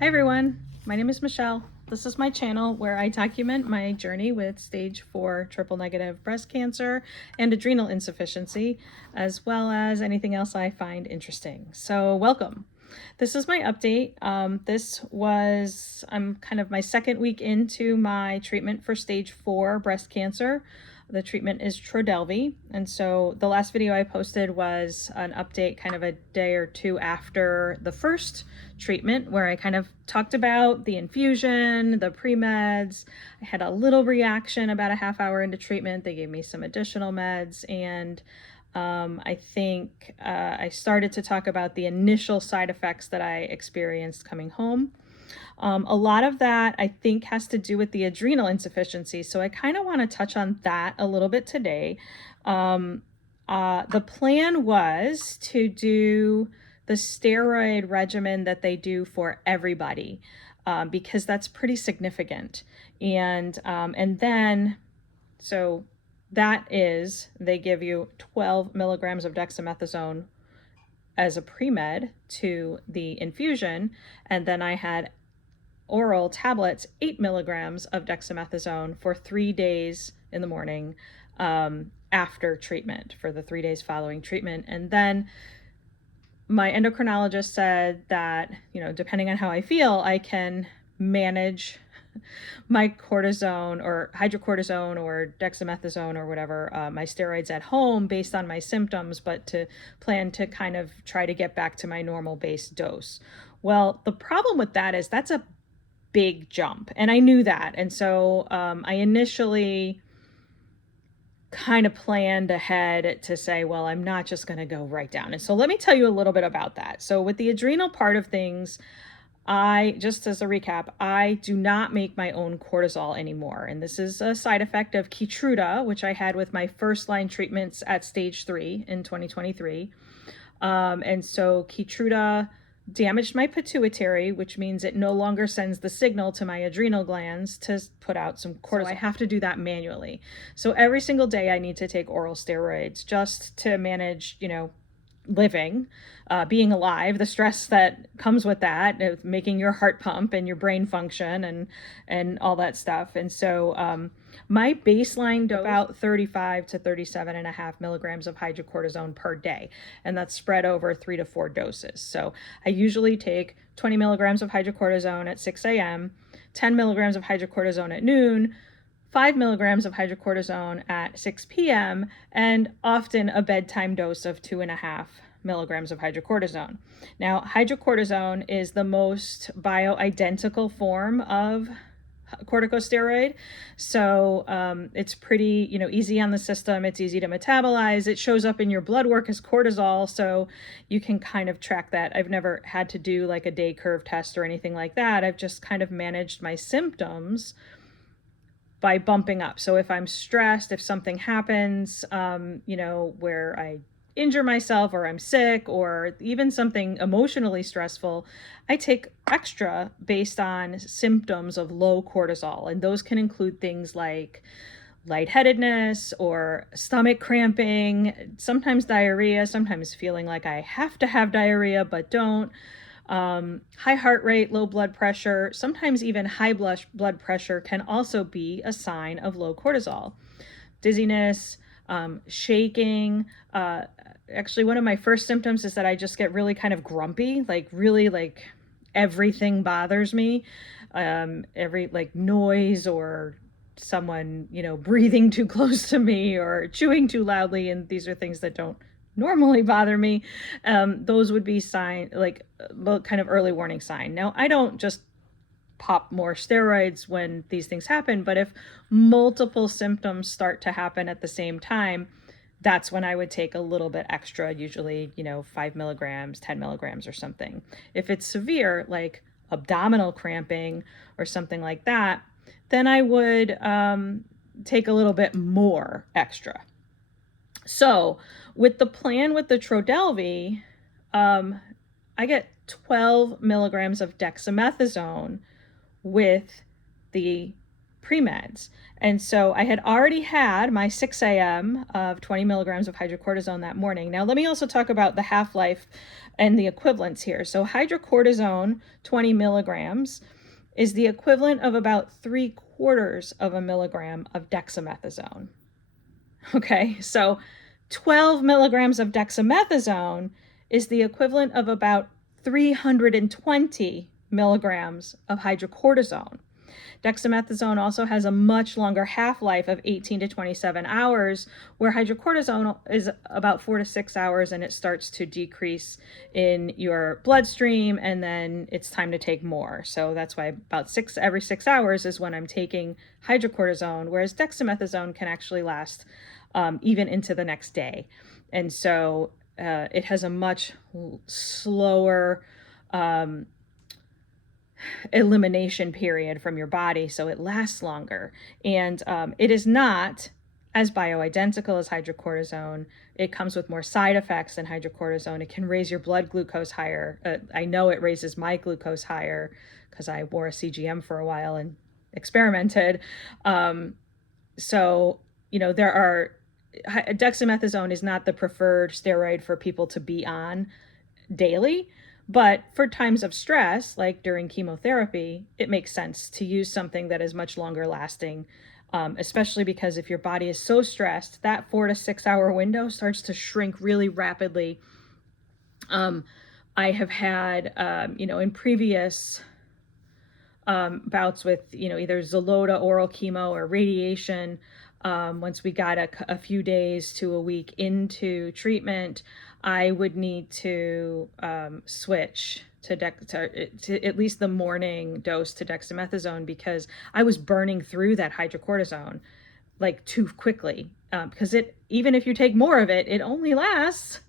Hi everyone, my name is Michelle. This is my channel where I document my journey with stage 4 triple negative breast cancer and adrenal insufficiency, as well as anything else I find interesting. So welcome. This is my update. I'm kind of my second week into my treatment for stage 4 breast cancer. The treatment is Trodelvy. And so the last video I posted was an update kind of a day or two after the first treatment, where I kind of talked about the infusion, the pre-meds. I had a little reaction about a half hour into treatment. They gave me some additional meds, and I think I started to talk about the initial side effects that I experienced coming home. A lot of that I think has to do with the adrenal insufficiency. So I kind of want to touch on that a little bit today. The plan was to do the steroid regimen that they do for everybody, because that's pretty significant. And then, so that is, they give you 12 milligrams of dexamethasone as a pre-med to the infusion. And then I had oral tablets, 8 milligrams of dexamethasone for 3 days in the morning after treatment, for the 3 days following treatment. And then my endocrinologist said that, depending on how I feel, I can manage my cortisone or hydrocortisone or dexamethasone or whatever, my steroids at home based on my symptoms, but to plan to kind of try to get back to my normal base dose. Well, the problem with that is that's a big jump, and I knew that. And so I initially kind of planned ahead to say, well, I'm not just going to go right down. And so let me tell you a little bit about that. So with the adrenal part of things, just as a recap, I do not make my own cortisol anymore. And this is a side effect of Keytruda, which I had with my first line treatments at stage 3 in 2023. And so Keytruda damaged my pituitary, which means it no longer sends the signal to my adrenal glands to put out some cortisol. So I have to do that manually. So every single day I need to take oral steroids just to manage, living, being alive, the stress that comes with that, of making your heart pump and your brain function and all that stuff. And so my baseline dose about 35 to 37.5 milligrams of hydrocortisone per day, and that's spread over 3 to 4 doses. So I usually take 20 milligrams of hydrocortisone at 6 a.m., 10 milligrams of hydrocortisone at noon, 5 milligrams of hydrocortisone at 6 p.m., and often a bedtime dose of 2.5 milligrams of hydrocortisone. Now, hydrocortisone is the most bioidentical form of corticosteroid. So it's pretty, easy on the system. It's easy to metabolize. It shows up in your blood work as cortisol, so you can kind of track that. I've never had to do like a day curve test or anything like that. I've just kind of managed my symptoms by bumping up. So if I'm stressed, if something happens, where I injure myself or I'm sick or even something emotionally stressful, I take extra based on symptoms of low cortisol. And those can include things like lightheadedness or stomach cramping, sometimes diarrhea, sometimes feeling like I have to have diarrhea but don't. High heart rate, low blood pressure, sometimes even high blood pressure can also be a sign of low cortisol. Dizziness, shaking. Actually, one of my first symptoms is that I just get really kind of grumpy, like everything bothers me. Every noise or someone, breathing too close to me or chewing too loudly. And these are things that don't normally bother me. Those would be kind of early warning sign. Now, I don't just pop more steroids when these things happen, but if multiple symptoms start to happen at the same time, that's when I would take a little bit extra, usually, 5 milligrams, 10 milligrams or something. If it's severe, like abdominal cramping or something like that, then I would take a little bit more extra. So with the plan with the Trodelvy, I get 12 milligrams of dexamethasone with the pre-meds. And so I had already had my 6 a.m. of 20 milligrams of hydrocortisone that morning. Now, let me also talk about the half-life and the equivalents here. So hydrocortisone, 20 milligrams, is the equivalent of about 3/4 of a milligram of dexamethasone. Okay, so 12 milligrams of dexamethasone is the equivalent of about 320 milligrams of hydrocortisone. Dexamethasone also has a much longer half-life of 18 to 27 hours, where hydrocortisone is about 4 to 6 hours, and it starts to decrease in your bloodstream, and then it's time to take more. So that's why about every 6 hours is when I'm taking hydrocortisone, whereas dexamethasone can actually last even into the next day. And so it has a much slower elimination period from your body, so it lasts longer. And it is not as bioidentical as hydrocortisone. It comes with more side effects than hydrocortisone. It can raise your blood glucose higher. I know it raises my glucose higher because I wore a CGM for a while and experimented. So, dexamethasone is not the preferred steroid for people to be on daily. But for times of stress, like during chemotherapy, it makes sense to use something that is much longer lasting, especially because if your body is so stressed, that 4 to 6 hour window starts to shrink really rapidly. I have had, in previous bouts with, either Xeloda oral chemo or radiation, once we got a few days to a week into treatment, I would need to switch to at least the morning dose to dexamethasone, because I was burning through that hydrocortisone like too quickly. Because even if you take more of it, it only lasts,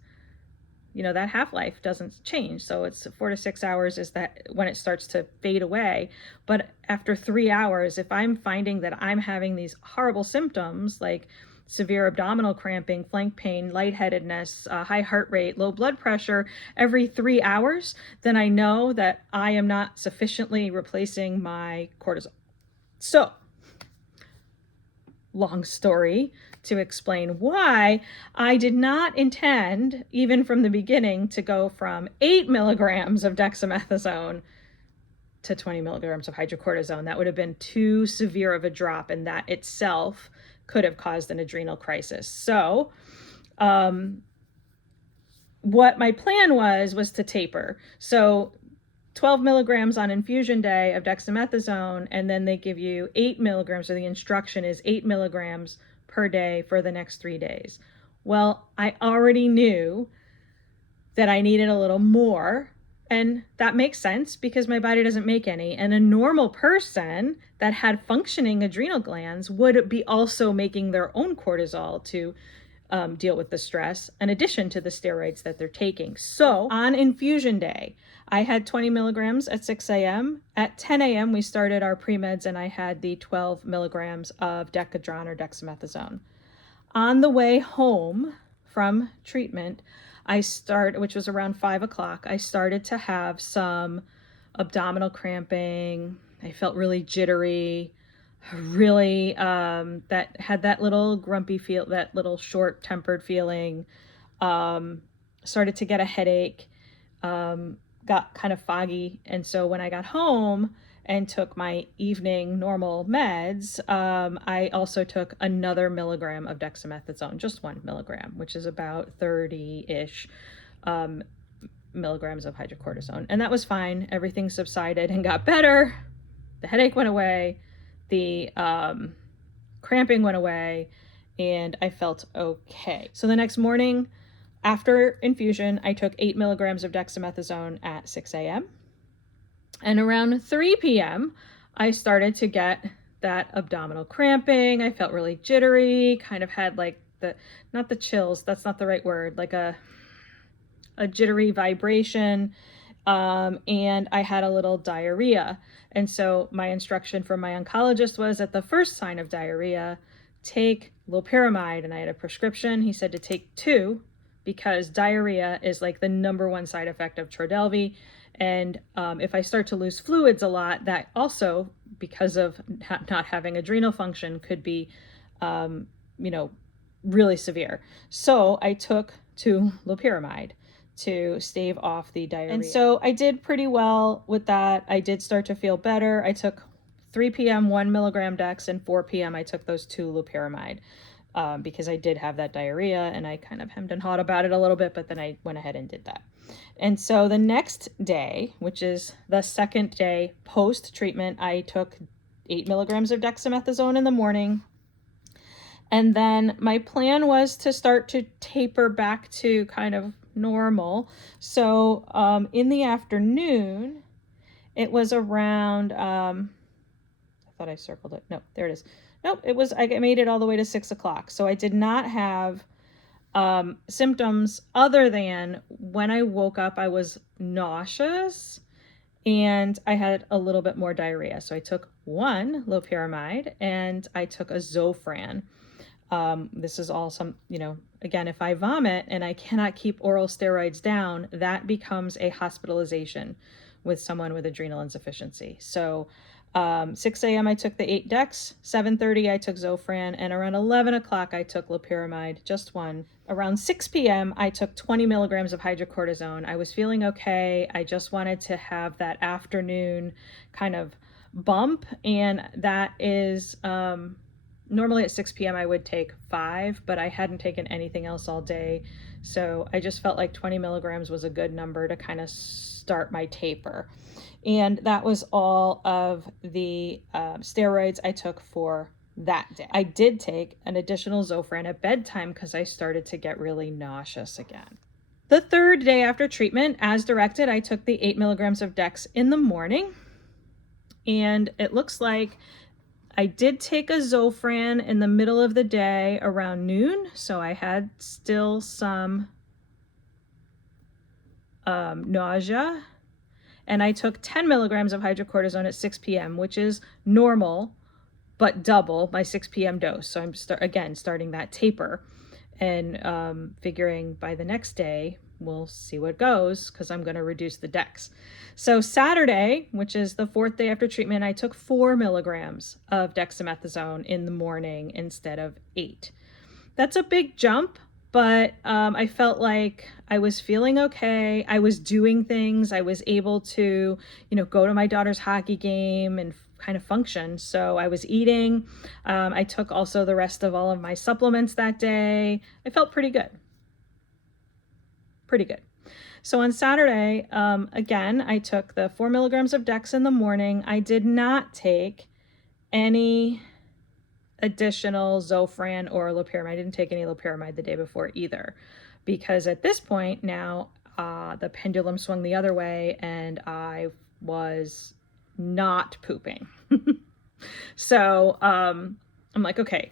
that half-life doesn't change. So it's 4 to 6 hours is that when it starts to fade away. But after 3 hours, if I'm finding that I'm having these horrible symptoms like severe abdominal cramping, flank pain, lightheadedness, high heart rate, low blood pressure every 3 hours, then I know that I am not sufficiently replacing my cortisol. So, long story to explain why I did not intend, even from the beginning, to go from 8 milligrams of dexamethasone to 20 milligrams of hydrocortisone. That would have been too severe of a drop, and that itself could have caused an adrenal crisis. So what my plan was to taper. So 12 milligrams on infusion day of dexamethasone, and then they give you 8 milligrams, so the instruction is 8 milligrams per day for the next 3 days. Well, I already knew that I needed a little more, and that makes sense because my body doesn't make any. And a normal person that had functioning adrenal glands would be also making their own cortisol to deal with the stress, in addition to the steroids that they're taking. So on infusion day, I had 20 milligrams at 6 a.m. At 10 a.m., we started our pre-meds, and I had the 12 milligrams of Decadron or dexamethasone. On the way home from treatment, which was around 5 o'clock, I started to have some abdominal cramping. I felt really jittery, really, that had that little grumpy feel, that little short-tempered feeling, started to get a headache, got kind of foggy. And so when I got home and took my evening normal meds, I also took another milligram of dexamethasone, just 1 milligram, which is about 30-ish milligrams of hydrocortisone. And that was fine. Everything subsided and got better. The headache went away. The cramping went away, and I felt okay. So the next morning after infusion, I took 8 milligrams of dexamethasone at 6 a.m. And around 3 p.m., I started to get that abdominal cramping. I felt really jittery, kind of had like not the chills, that's not the right word, like a jittery vibration. And I had a little diarrhea. And so my instruction from my oncologist was, at the first sign of diarrhea, take loperamide. And I had a prescription. He said to take 2, because diarrhea is like the #1 side effect of Trodelvy. And if I start to lose fluids a lot, that also because of not having adrenal function could be, really severe. So I took 2 loperamide to stave off the diarrhea. And so I did pretty well with that. I did start to feel better. I took 3 p.m. 1 milligram dex, and 4 p.m. I took those 2 loperamide because I did have that diarrhea, and I kind of hemmed and hawed about it a little bit, but then I went ahead and did that. And so the next day, which is the second day post-treatment, I took 8 milligrams of dexamethasone in the morning. And then my plan was to start to taper back to kind of normal. So in the afternoon, it was around, I thought I circled it. No, there it is. Nope, I made it all the way to 6 o'clock. So I did not have symptoms other than when I woke up, I was nauseous and I had a little bit more diarrhea. So I took 1 loperamide and I took a Zofran. This is all again, if I vomit and I cannot keep oral steroids down, that becomes a hospitalization with someone with adrenal insufficiency. So 6 a.m. I took the 8 dex, 7:30 I took Zofran, and around 11 o'clock I took loperamide, just 1. Around 6 p.m. I took 20 milligrams of hydrocortisone. I was feeling okay. I just wanted to have that afternoon kind of bump, and that is normally at 6 p.m. I would take 5, but I hadn't taken anything else all day. So I just felt like 20 milligrams was a good number to kind of start my taper. And that was all of the steroids I took for that day. I did take an additional Zofran at bedtime because I started to get really nauseous again. The third day after treatment, as directed, I took the 8 milligrams of dex in the morning. And it looks like I did take a Zofran in the middle of the day around noon, so I had still some nausea, and I took 10 milligrams of hydrocortisone at 6 p.m., which is normal, but double my 6 p.m. dose. So I'm starting that taper and figuring by the next day, we'll see what goes because I'm going to reduce the dex. So Saturday, which is the 4th day after treatment, I took 4 milligrams of dexamethasone in the morning instead of 8. That's a big jump, but I felt like I was feeling okay. I was doing things. I was able to, go to my daughter's hockey game and kind of function. So I was eating. I took also the rest of all of my supplements that day. I felt pretty good. So on Saturday, again, I took the 4 milligrams of dex in the morning. I did not take any additional Zofran or loperamide. I didn't take any loperamide the day before either, because at this point now, the pendulum swung the other way and I was not pooping. So I'm like, okay,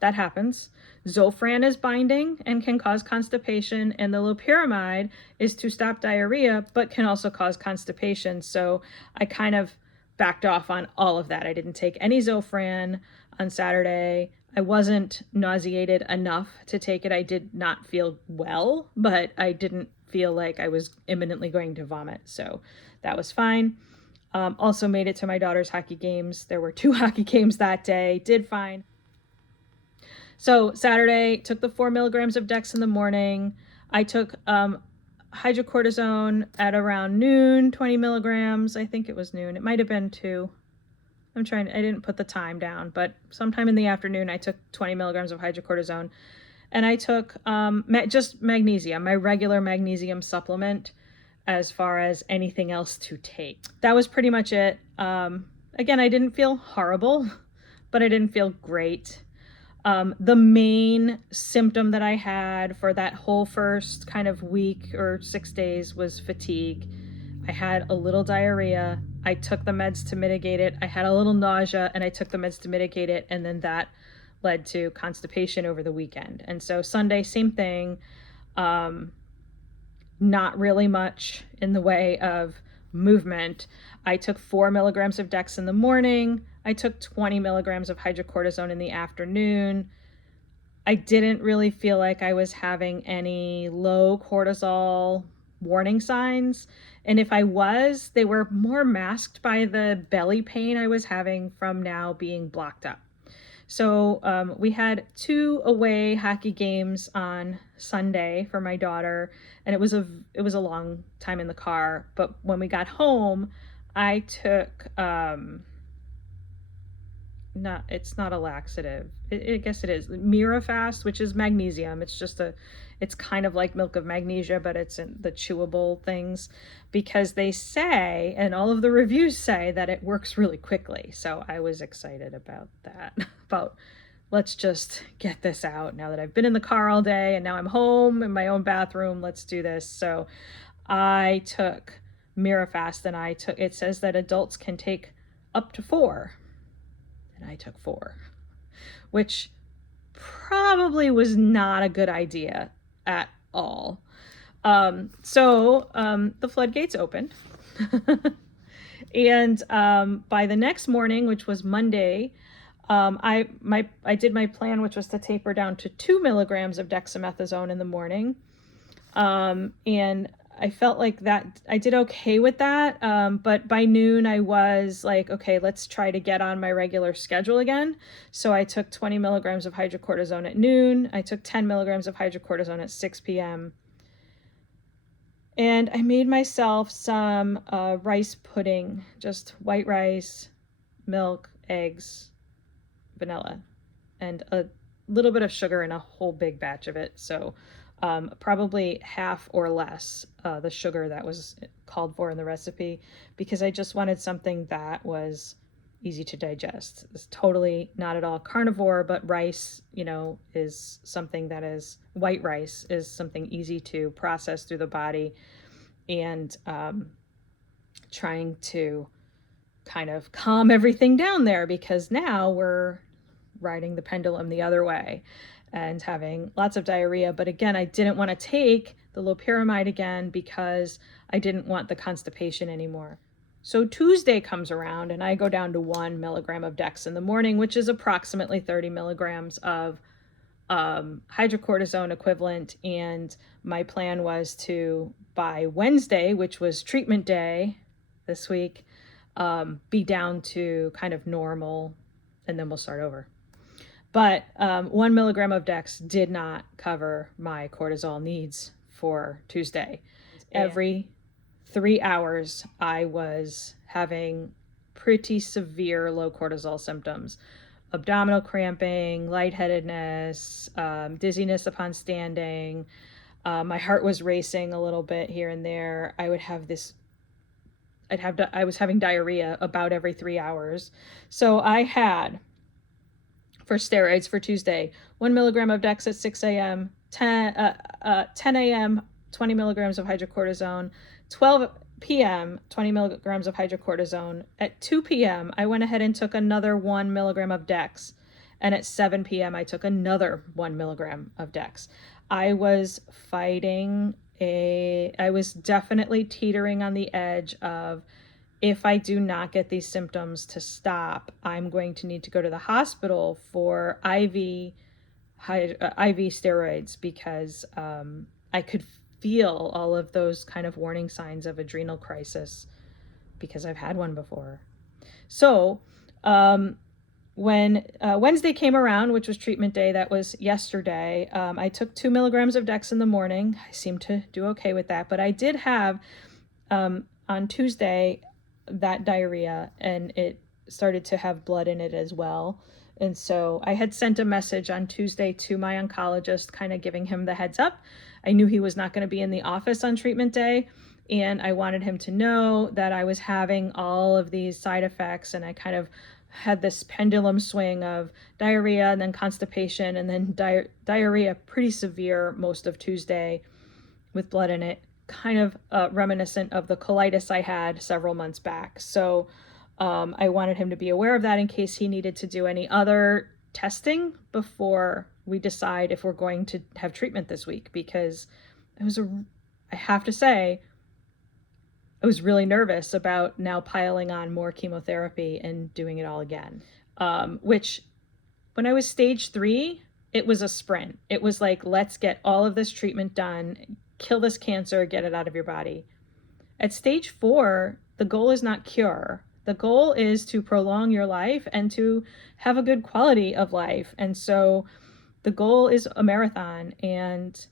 that happens. Zofran is binding and can cause constipation, and the loperamide is to stop diarrhea, but can also cause constipation. So I kind of backed off on all of that. I didn't take any Zofran on Saturday. I wasn't nauseated enough to take it. I did not feel well, but I didn't feel like I was imminently going to vomit. So that was fine. Also made it to my daughter's hockey games. There were 2 hockey games that day. Did fine. So Saturday, took the 4 milligrams of dex in the morning. I took hydrocortisone at around noon, 20 milligrams. I think it was noon. It might have been 2. I didn't put the time down, but sometime in the afternoon, I took 20 milligrams of hydrocortisone. And I took just magnesium, my regular magnesium supplement, as far as anything else to take. That was pretty much it. Again, I didn't feel horrible, but I didn't feel great. The main symptom that I had for that whole first kind of week or 6 days was fatigue. I had a little diarrhea. I took the meds to mitigate it. I had a little nausea and I took the meds to mitigate it. And then that led to constipation over the weekend. And so Sunday, same thing. Not really much in the way of movement. I took 4 milligrams of dex in the morning. I took 20 milligrams of hydrocortisone in the afternoon. I didn't really feel like I was having any low cortisol warning signs. And if I was, they were more masked by the belly pain I was having from now being blocked up. So we had 2 away hockey games on Sunday for my daughter, and it was a long time in the car. But when we got home, I took it's not a laxative. I guess it is Mirafast, which is magnesium. It's kind of like milk of magnesia, but it's in the chewable things, because they say, and all of the reviews say, that it works really quickly. So I was excited about that, about let's just get this out now that I've been in the car all day and now I'm home in my own bathroom. Let's do this. So I took Mirafast, and it says that adults can take up to 4. And I took 4, which probably was not a good idea at all. So the floodgates opened. And by the next morning, which was Monday, I did my plan, which was to taper down to 2 milligrams of dexamethasone in the morning. And I felt like that I did okay with that. But by noon I was like, okay, let's try to get on my regular schedule again. So I took 20 milligrams of hydrocortisone at noon. I took 10 milligrams of hydrocortisone at 6 p.m. And I made myself some rice pudding, just white rice, milk, eggs, vanilla, and a little bit of sugar in a whole big batch of it. So probably half or less the sugar that was called for in the recipe, because I just wanted something that was easy to digest. It's totally not at all carnivore, but rice, is something that is, white rice is something easy to process through the body, and trying to kind of calm everything down there, because now we're riding the pendulum the other way and having lots of diarrhea. But again, I didn't want to take the loperamide again because I didn't want the constipation anymore. So Tuesday comes around and I go down to 1 milligram of Dex in the morning, which is approximately 30 milligrams of hydrocortisone equivalent. And my plan was to, by Wednesday, which was treatment day this week, be down to kind of normal, and then we'll start over. But 1 milligram of Dex did not cover my cortisol needs for Tuesday. Yeah. Every 3 hours, I was having pretty severe low cortisol symptoms. Abdominal cramping, lightheadedness, dizziness upon standing. My heart was racing a little bit here and there. I was having diarrhea about every 3 hours. So I had, for steroids for Tuesday, 1 milligram of Dex at 6 a.m., 10 a.m., 20 milligrams of hydrocortisone, 12 p.m., 20 milligrams of hydrocortisone. At 2 p.m., I went ahead and took another 1 milligram of Dex. And at 7 p.m., I took another 1 milligram of Dex. I was I was definitely teetering on the edge of, if I do not get these symptoms to stop, I'm going to need to go to the hospital for IV steroids, because I could feel all of those kind of warning signs of adrenal crisis, because I've had one before. So when Wednesday came around, which was treatment day, that was yesterday, I took 2 milligrams of Dex in the morning. I seemed to do okay with that, but I did have on Tuesday that diarrhea, and it started to have blood in it as well. And so I had sent a message on Tuesday to my oncologist, kind of giving him the heads up. I knew he was not going to be in the office on treatment day, and I wanted him to know that I was having all of these side effects, and I kind of had this pendulum swing of diarrhea and then constipation, and then diarrhea pretty severe most of Tuesday with blood in it, kind of reminiscent of the colitis I had several months back. So I wanted him to be aware of that in case he needed to do any other testing before we decide if we're going to have treatment this week, because I have to say, I was really nervous about now piling on more chemotherapy and doing it all again. Which, when I was stage 3, it was a sprint. It was like, let's get all of this treatment done, kill this cancer, get it out of your body. At stage 4, the goal is not cure. The goal is to prolong your life and to have a good quality of life. And so the goal is a marathon. And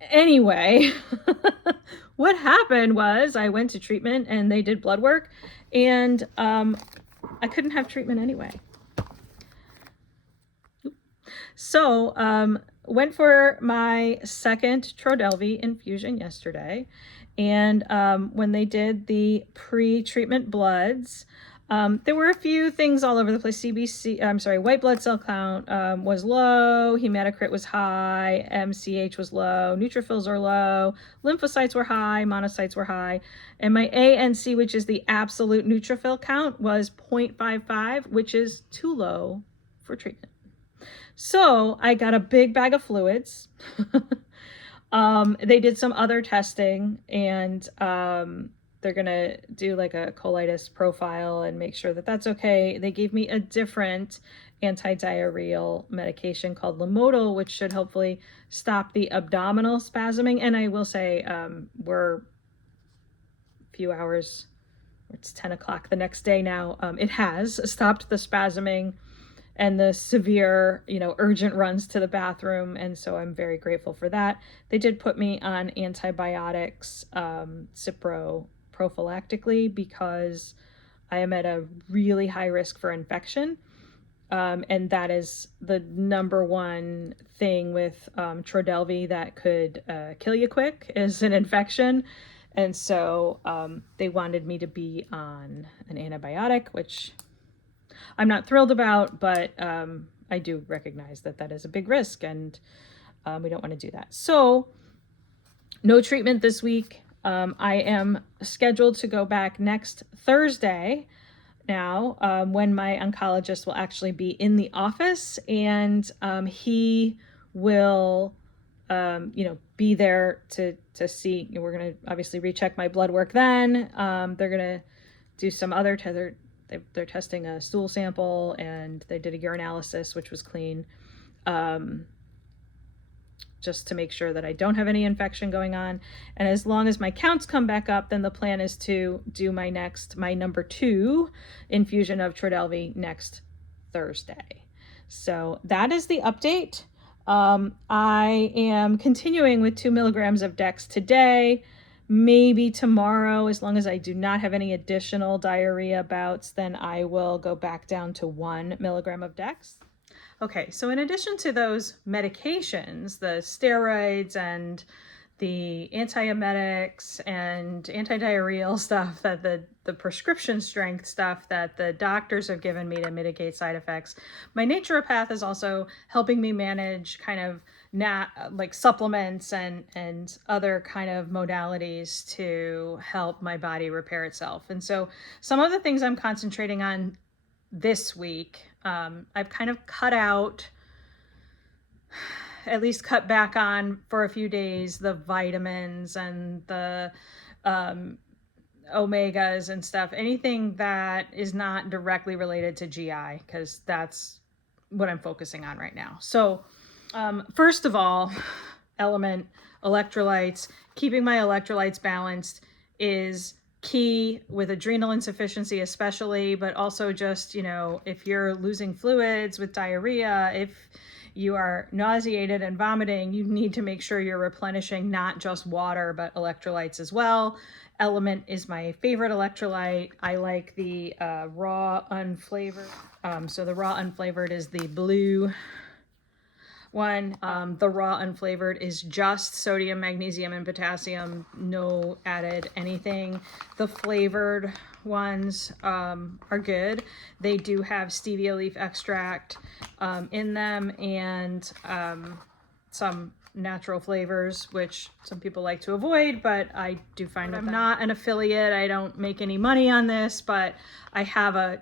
anyway, what happened was I went to treatment and they did blood work, and I couldn't have treatment anyway. So went for my second Trodelvy infusion yesterday, and when they did the pre-treatment bloods, there were a few things all over the place. White blood cell count was low, hematocrit was high, MCH was low, neutrophils are low, lymphocytes were high, monocytes were high, and my ANC, which is the absolute neutrophil count, was 0.55, which is too low for treatment. So I got a big bag of fluids. They did some other testing, and they're going to do like a colitis profile and make sure that that's okay. They gave me a different anti-diarrheal medication called Lamodal, which should hopefully stop the abdominal spasming. And I will say, we're a few hours, it's 10 o'clock the next day now. It has stopped the spasming and the severe, urgent runs to the bathroom. And so I'm very grateful for that. They did put me on antibiotics, Cipro prophylactically, because I am at a really high risk for infection. And that is the number one thing with Trodelvy that could kill you quick, is an infection. And so they wanted me to be on an antibiotic, which I'm not thrilled about, but I do recognize that that is a big risk, and we don't want to do that. So no treatment this week. I am scheduled to go back next Thursday now, when my oncologist will actually be in the office, and he will be there to see. We're going to obviously recheck my blood work then. They're going to do some other they're testing a stool sample, and they did a urinalysis, which was clean, just to make sure that I don't have any infection going on. And as long as my counts come back up, then the plan is to do my number 2 infusion of Trodelvy next Thursday. So that is the update. I am continuing with 2 milligrams of Dex today. Maybe tomorrow, as long as I do not have any additional diarrhea bouts, then I will go back down to 1 milligram of Dex. Okay, so in addition to those medications, the steroids and the antiemetics and antidiarrheal stuff, that the prescription strength stuff that the doctors have given me to mitigate side effects, my naturopath is also helping me manage kind of like supplements and other kind of modalities to help my body repair itself. And so some of the things I'm concentrating on this week, I've kind of at least cut back on for a few days, the vitamins and the omegas and stuff, anything that is not directly related to GI, because that's what I'm focusing on right now. So first of all, electrolytes, keeping my electrolytes balanced is key with adrenal insufficiency especially, but also just, if you're losing fluids with diarrhea, if you are nauseated and vomiting, you need to make sure you're replenishing not just water, but electrolytes as well. Element is my favorite electrolyte. I like the raw unflavored. So the raw unflavored is the blue one. The raw unflavored is just sodium, magnesium, and potassium, no added anything. The flavored ones are good. They do have stevia leaf extract in them, and some natural flavors, which some people like to avoid, but I do find that I'm not an affiliate. I don't make any money on this, but I have a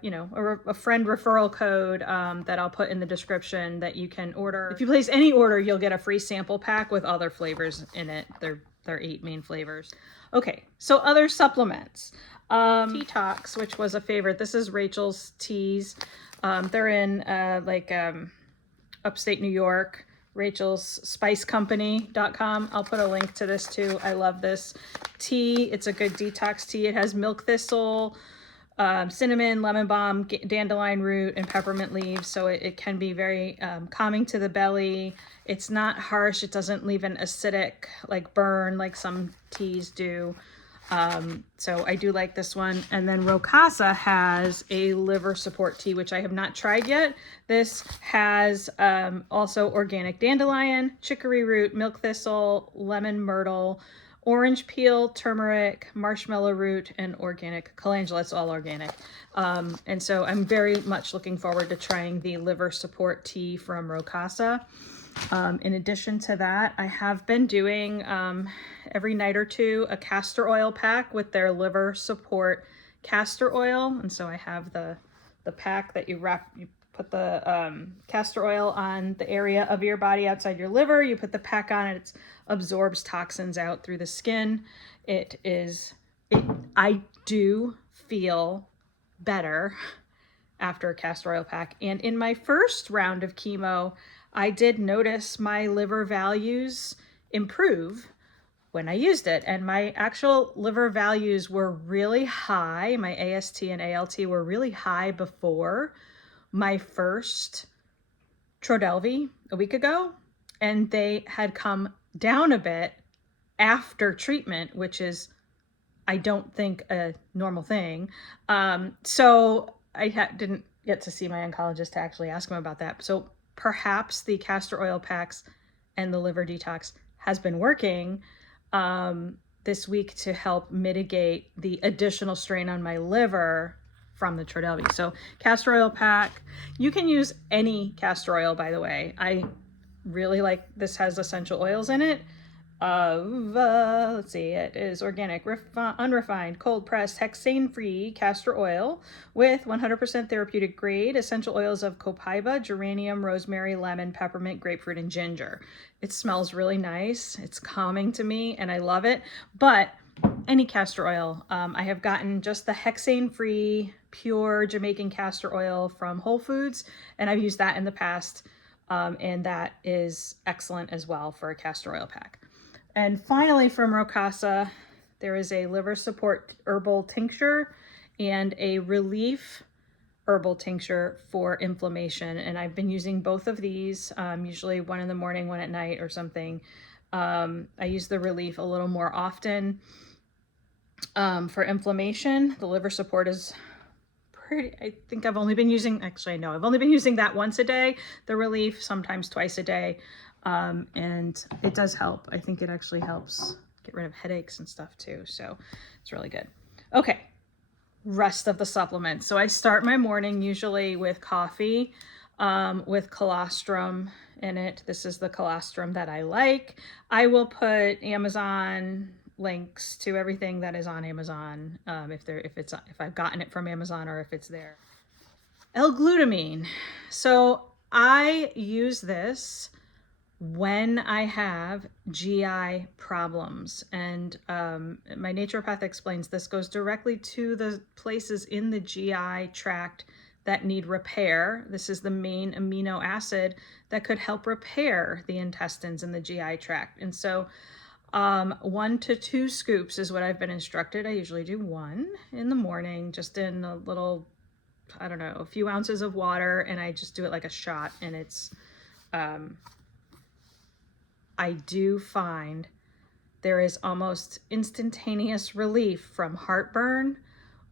friend referral code that I'll put in the description that you can order. If you place any order, you'll get a free sample pack with other flavors in it. They're 8 main flavors. Okay, so other supplements. Tea-Tox, which was a favorite. This is Rachel's teas. They're in upstate New York. rachelsspicecompany.com. I'll put a link to this too. I love this tea. It's a good detox tea. It has milk thistle, cinnamon, lemon balm, dandelion root, and peppermint leaves. So it can be very calming to the belly. It's not harsh. It doesn't leave an acidic like burn like some teas do. So I do like this one. And then Rocasa has a liver support tea, which I have not tried yet. This has also organic dandelion, chicory root, milk thistle, lemon myrtle, orange peel, turmeric, marshmallow root, and organic calendula. It's all organic. And so I'm very much looking forward to trying the liver support tea from Rocasa. In addition to that, I have been doing every night or two a castor oil pack with their liver support castor oil. And so I have the pack that you put the castor oil on the area of your body outside your liver. You put the pack on it. It absorbs toxins out through the skin. I do feel better after a castor oil pack. And in my first round of chemo, I did notice my liver values improve when I used it. And my actual liver values were really high. My AST and ALT were really high before my first Trodelvy a week ago. And they had come down a bit after treatment, which is, I don't think, a normal thing. So I didn't get to see my oncologist to actually ask him about that. So perhaps the castor oil packs and the liver detox has been working this week to help mitigate the additional strain on my liver from the Trodelvy. So castor oil pack, you can use any castor oil, by the way. I really like this, has essential oils in it. Let's see, it is organic, unrefined, cold pressed, hexane-free castor oil with 100% therapeutic grade essential oils of copaiba, geranium, rosemary, lemon, peppermint, grapefruit, and ginger. It smells really nice. It's calming to me and I love it. But any castor oil, I have gotten just the hexane-free, pure Jamaican castor oil from Whole Foods, and I've used that in the past, and that is excellent as well for a castor oil pack. And finally, from Rocasa, there is a liver support herbal tincture and a relief herbal tincture for inflammation. And I've been using both of these, usually one in the morning, one at night or something. I use the relief a little more often for inflammation. The liver support is pretty, I think I've only been using, actually, no, I've only been using that once a day. The relief, sometimes twice a day. And it does help. I think it actually helps get rid of headaches and stuff too. So it's really good. Okay. Rest of the supplements. So I start my morning usually with coffee, with colostrum in it. This is the colostrum that I like. I will put Amazon links to everything that is on Amazon. If I've gotten it from Amazon or if it's there. L-glutamine. So I use this when I have GI problems, and my naturopath explains this goes directly to the places in the GI tract that need repair. This is the main amino acid that could help repair the intestines and the GI tract. And so 1 to 2 scoops is what I've been instructed. I usually do 1 in the morning, just in a little, I don't know, a few ounces of water, and I just do it like a shot, and it's I do find there is almost instantaneous relief from heartburn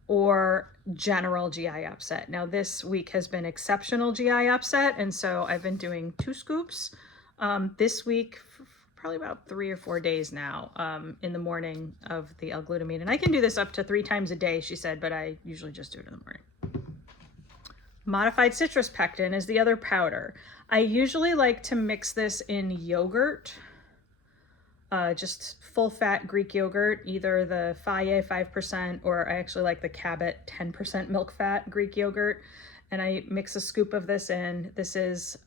or general GI upset. Now this week has been exceptional GI upset, and so I've been doing 2 scoops this week, probably about 3 or 4 days now, in the morning of the L-glutamine. And I can do this up to 3 times a day, she said, but I usually just do it in the morning. Modified citrus pectin is the other powder. I usually like to mix this in yogurt, just full-fat Greek yogurt, either the Faye 5% or I actually like the Cabot 10% milk fat Greek yogurt. And I mix a scoop of this in. This is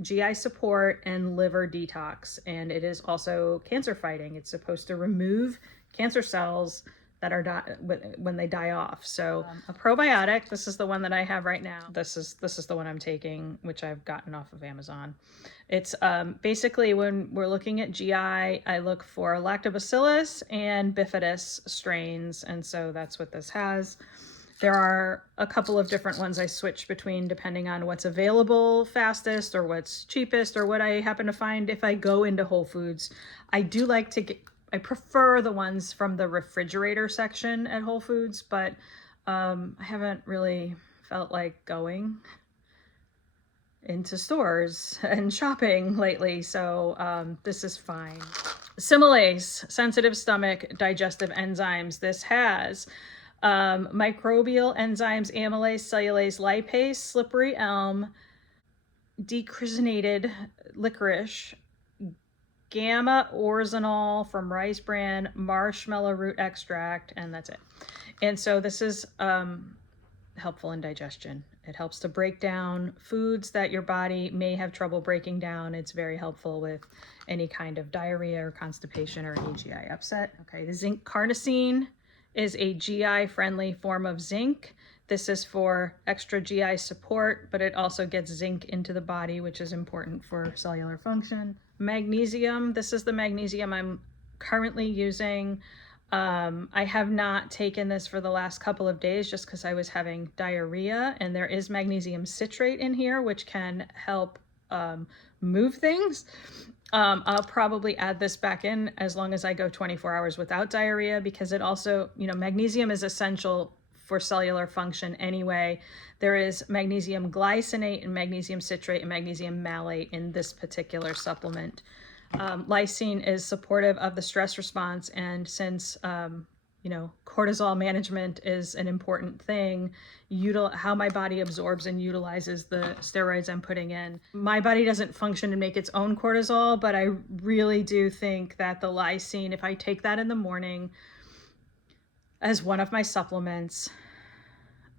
GI support and liver detox, and it is also cancer fighting. It's supposed to remove cancer cells that are when they die off. So a probiotic, this is the one that I have right now. This is the one I'm taking, which I've gotten off of Amazon. It's basically, when we're looking at GI, I look for lactobacillus and bifidus strains, and so that's what this has. There are a couple of different ones I switch between depending on what's available fastest or what's cheapest or what I happen to find if I go into Whole Foods. I do like to I prefer the ones from the refrigerator section at Whole Foods, but I haven't really felt like going into stores and shopping lately, so this is fine. Similase, sensitive stomach digestive enzymes. This has microbial enzymes, amylase, cellulase, lipase, slippery elm, dechrysinated licorice, gamma oryzanol from rice bran, marshmallow root extract, and that's it. And so this is helpful in digestion. It helps to break down foods that your body may have trouble breaking down. It's very helpful with any kind of diarrhea or constipation or any GI upset. Okay, the zinc carnosine is a GI-friendly form of zinc. This is for extra GI support, but it also gets zinc into the body, which is important for cellular function. Magnesium, this is the magnesium I'm currently using. I have not taken this for the last couple of days just because I was having diarrhea, and there is magnesium citrate in here, which can help move things. I'll probably add this back in as long as I go 24 hours without diarrhea, because it also, magnesium is essential for cellular function anyway. There is magnesium glycinate and magnesium citrate and magnesium malate in this particular supplement. Lysine is supportive of the stress response, and since cortisol management is an important thing, how my body absorbs and utilizes the steroids I'm putting in. My body doesn't function and make its own cortisol, but I really do think that the lysine, if I take that in the morning as one of my supplements,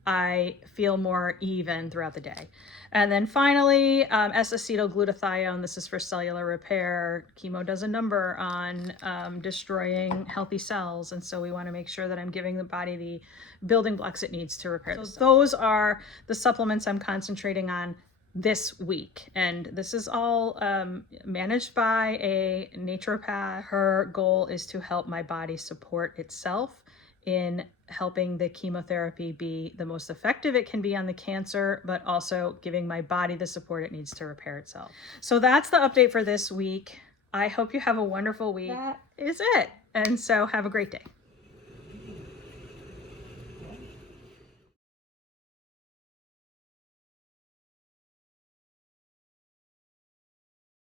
I feel more even throughout the day. And then finally, S-acetylglutathione. This is for cellular repair. Chemo does a number on destroying healthy cells, and so we want to make sure that I'm giving the body the building blocks it needs to repair. So those are the supplements I'm concentrating on this week, and this is all managed by a naturopath. Her goal is to help my body support itself in helping the chemotherapy be the most effective it can be on the cancer, but also giving my body the support it needs to repair itself. So that's the update for this week. I hope you have a wonderful week. That is it. And so have a great day.